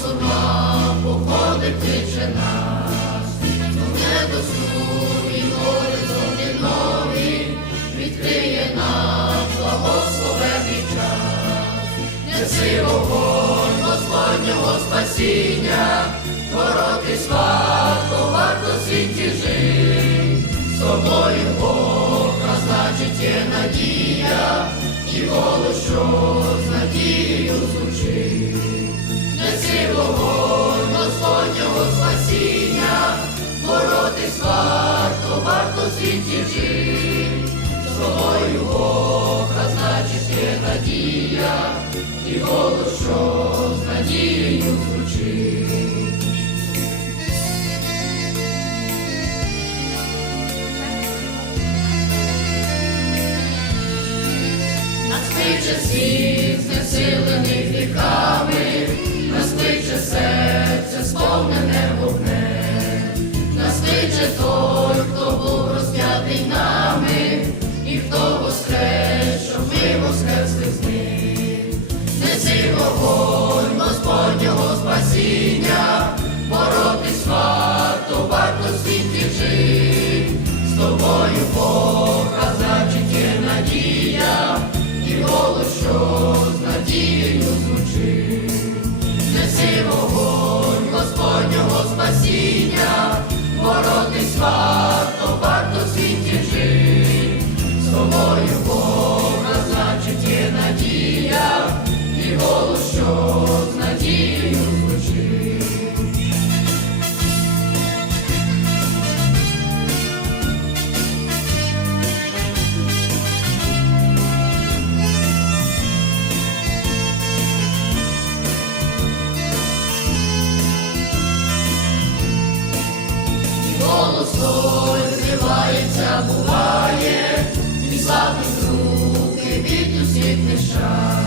сурма походить кличе нас, не до сну і горизонти нові, відкриє нам благословений час. Неси вогонь Господнього спасіння, боротись варто, варто світі жить, з тобою Бог, а значить є надія, і голос, що з надією звучить. Неси вогонь Господнього спасіння, боротись варто, варто світі жить, з тобою Бог, значить є надія, і голос, що з надією звучить. Світ, знесилений віками, нас кличе серце, сповнене вогнем, нас кличе той, хто був розп'ятий нами, і хто воскрес, щоб ми воскресли з ним. Неси вогонь Господнього спасіння, спасіння, боротись варто, той буває, і славить руки від усіх нещасть.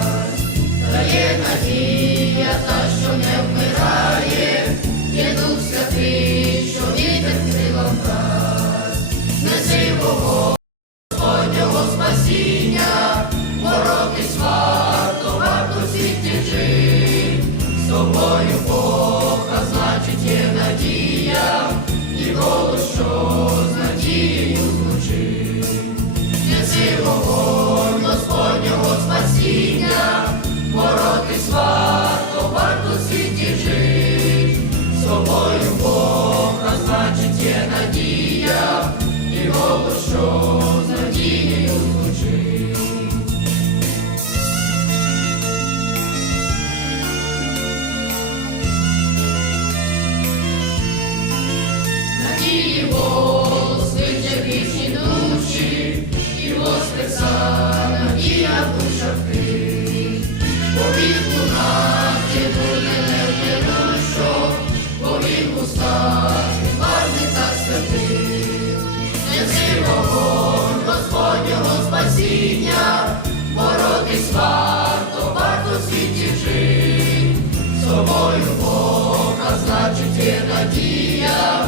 є надія.